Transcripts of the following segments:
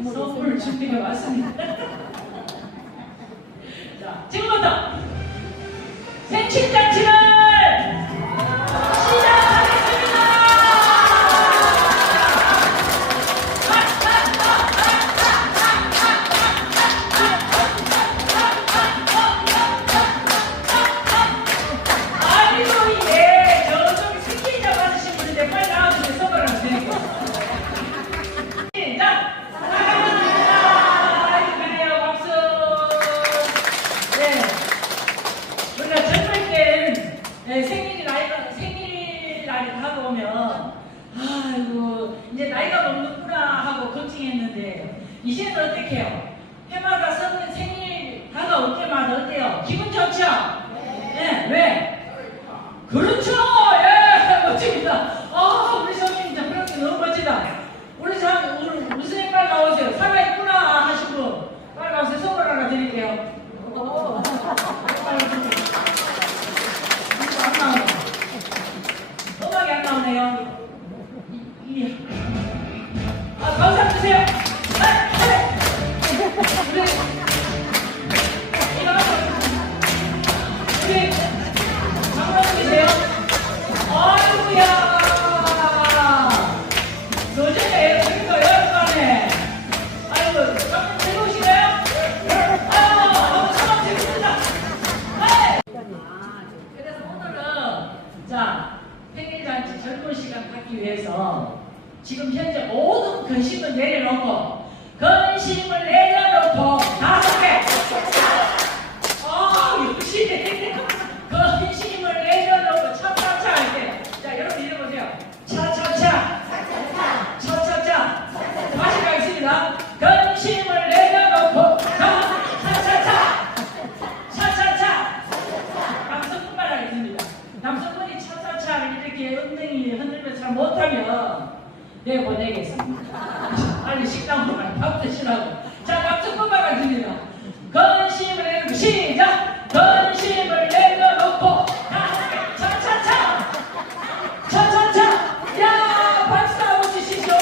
선물 준비가 왔습니다. 자, 지금부터 생신잔 네, 생일이 나이가 생일 날이 다가오면 아이고 이제 나이가 먹는구나 하고 걱정했는데 이제는 어떻게 해요? 해마다 서는 생일 다가올 때마다 어때요? 기분 좋죠? 네. 왜? 그렇죠. 예, 멋집니다. 아, 우리 선생님 참 그렇게 너무 멋지다. 우리 참 오늘 우리 선생님 빨리 나오세요. 살아 있구나 하시고 빨리 나오세요. 선물 하나 드릴게요. 빨 젊은 시간 갖기 위해서 지금 현재 모든 근심을 내려놓고 근심을 내려놓고 다섯 개. 아 역시 근심을 내려놓고 차차차 할게요. 자 여러분 이래보세요. 차차차 차차차 다시 가겠습니다. 근심을 내려놓고 차차차 차차차 남성분만 하겠습니다. 남성분이 차차차를 이렇게 엉덩이 흔들면서 잘 못하면 내 보내겠습니다. 빨리 식당으로 밥 드시라고. 자, 남성분만 하겠습니다. 근심을 내놓고 시작! 근심을 내려놓고 차차차! 차차차! 야! 박수 한번 주시죠.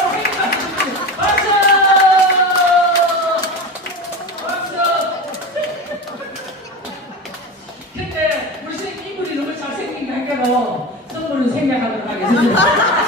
박수! 박수! 근데 우리 선생님 이분이 너무 잘생긴 관계로 생략하도록 하겠습니다.